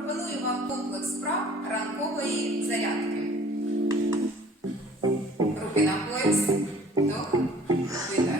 пропоную вам комплекс справ ранкової зарядки. Руки на пояс, вдох, видих.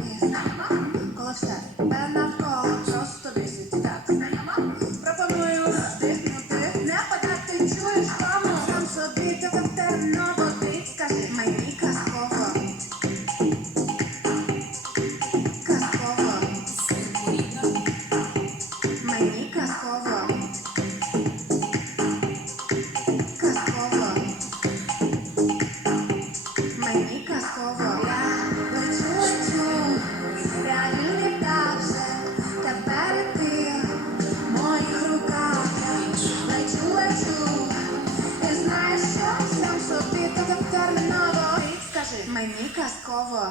Мені казково.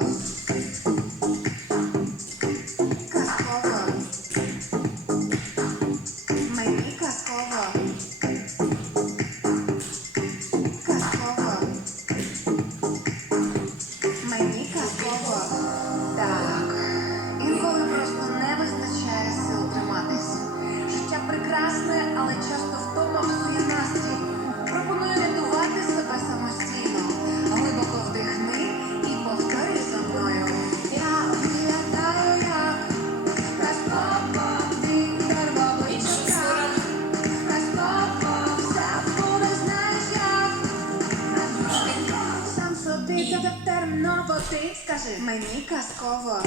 ти, термново ти, скажи мені казково.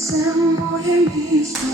Це моє місто.